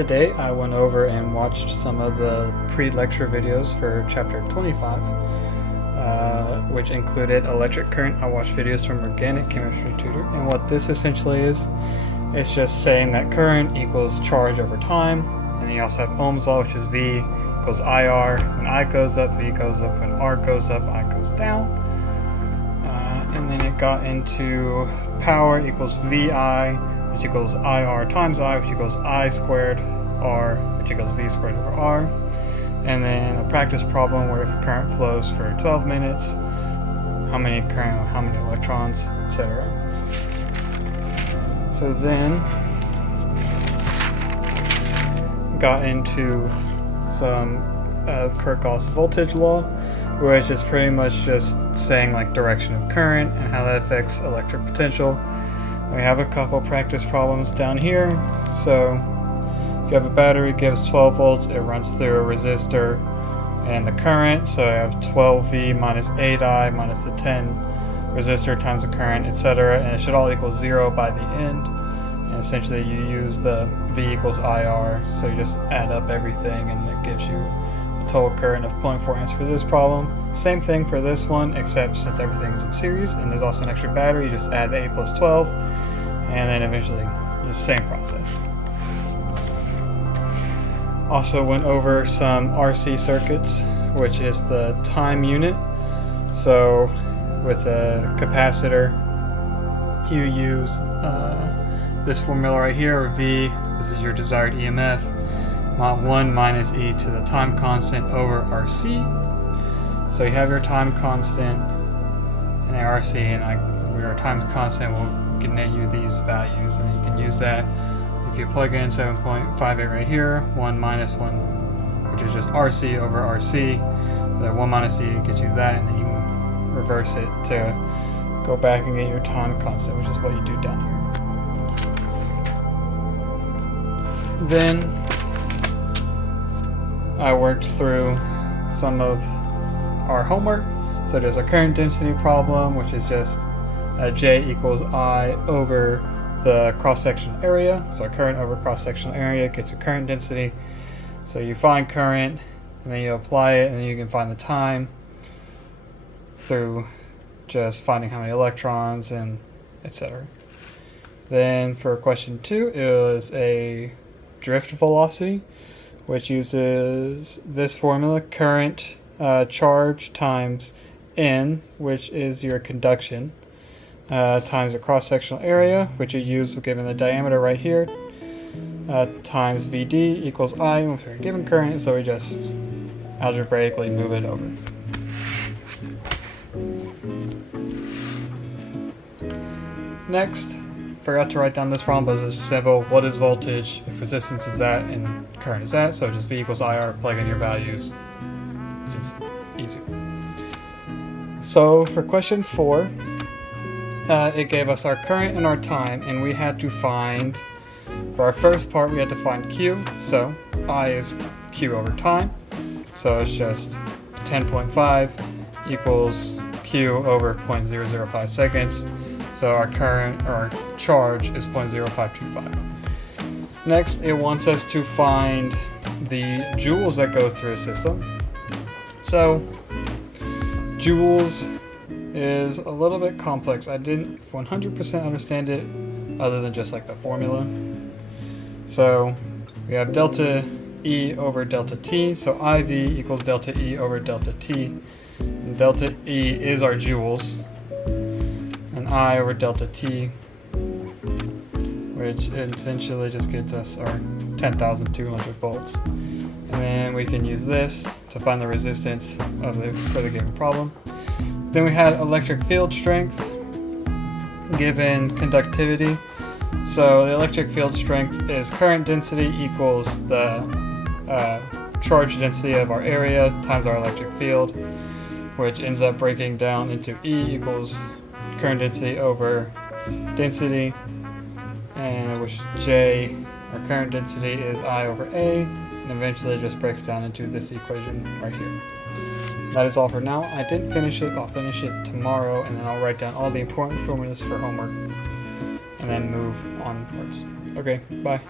Today I went over and watched some of the pre-lecture videos for chapter 25, which included electric current. I watched videos from Organic Chemistry Tutor, and what this essentially is, it's just saying that current equals charge over time, and then you also have Ohm's law, which is V equals IR. When I goes up, V goes up. When R goes up, I goes down. And then it got into power equals VI, which equals IR times I, which equals I squared R, which equals V squared over R. And then a practice problem where if a current flows for 12 minutes, how many electrons, etc. So then got into some of Kirchhoff's voltage law, which is pretty much just saying like direction of current and how that affects electric potential. We have a couple practice problems down here. So if you have a battery, it gives 12 volts, it runs through a resistor and the current. So I have 12V minus 8I minus the 10 resistor times the current, etc. And it should all equal 0 by the end. And essentially you use the V equals IR. So you just add up everything and it gives you a total current of 0.4 amps for this problem. Same thing for this one, except since everything's in series and there's also an extra battery, you just add the 8 plus 12 and then eventually just same process. Also went over some RC circuits, which is the time unit. So with a capacitor, you use this formula right here, or V, this is your desired EMF, 1 minus e to the time constant over RC. So you have your time constant and the RC, and your time constant will net you these values, and you can use that if you plug in 7.58 right here, 1 minus 1, which is just RC over RC. So 1 minus e gets you that, and then you can reverse it to go back and get your time constant, which is what you do down here. Then I worked through some of our homework. So there's a current density problem, which is just J equals I over the cross-sectional area. So current over cross-sectional area gets your current density. So you find current, and then you apply it, and then you can find the time through just finding how many electrons and etc. Then for question 2, it was a drift velocity, which uses this formula, current charge times N, which is your conduction, times the cross-sectional area, which you use given the diameter right here, times VD equals I, which are given current, so we just algebraically move it over. Next, forgot to write down this problem, but it's just simple. What is voltage if resistance is that and current is that? So just V equals IR, plug in your values. It's easier. So for question 4, it gave us our current and our time, and we had to find, for our first part, we had to find Q. So I is Q over time. So it's just 10.5 equals Q over 0.005 seconds. So our current, or our charge, is 0.0525. Next, it wants us to find the joules that go through a system. So joules is a little bit complex. I didn't 100% understand it other than just like the formula. So we have delta E over delta T. So IV equals delta E over delta T. And delta E is our joules. And I over delta T, which eventually just gets us our 10,200 volts. And then we can use this to find the resistance for the given problem. Then we had electric field strength given conductivity. So the electric field strength is current density equals the charge density of our area times our electric field, which ends up breaking down into E equals current density over density, and which J, our current density, is I over A, and eventually it just breaks down into this equation right here. That is all for now. I didn't finish it. I'll finish it tomorrow, and then I'll write down all the important formulas for homework and then move onwards. Okay, bye.